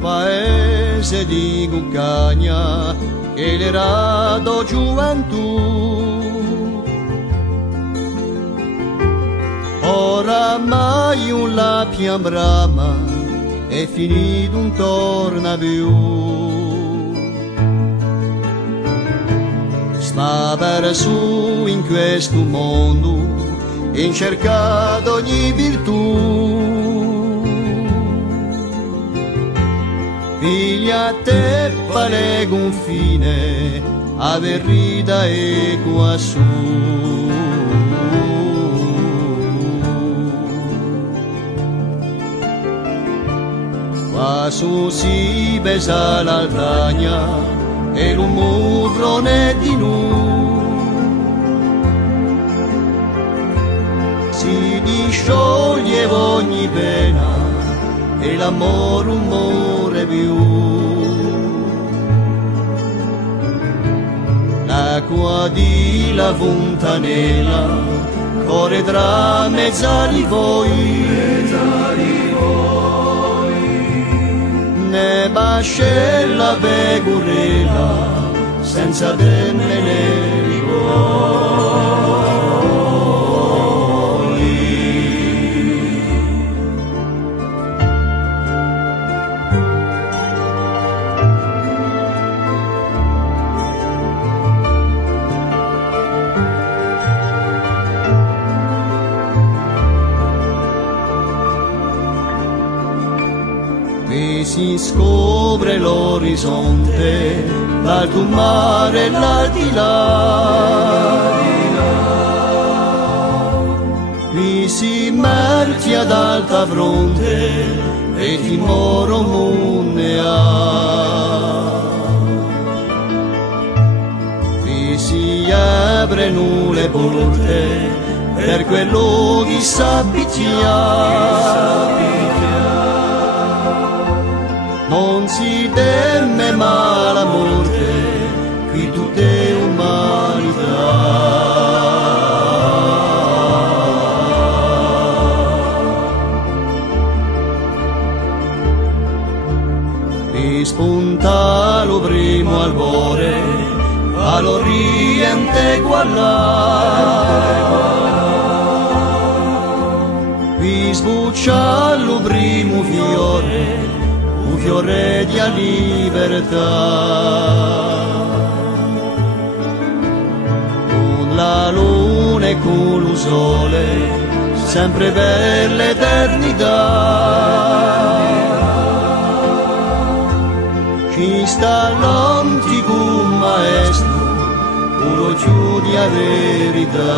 Paese di Cuccagna che l'era do gioventù, oramai un lapia brama è finito un torna più. Sta perso in questo mondo in cerca d'ogni virtù. Figlia a te pare confine, a verrida e quassù. Quassù si besa l'altagna e l'umurrone di nu. Si discioglie ogni pena e l'amore un muore più. L'acqua di la fontanella corre tra mezza di voi, ne bascella pecorella senza temmene di voi. E si scopre l'orizzonte, l'alto mare e l'aldilà. Qui si marcia ad alta fronte e timoro monne ha. Qui si aprono le porte per quello che s'abbitia. Non si teme mai la morte, qui tutto è umanità. Rispunta lo primo albore, all'oriente guallà. Qui sbuccia lo primo fiore, un fiore di libertà. Con la luna e con lo sole, sempre per l'eternità. Ci sta l'antico maestro, puro giù di verità.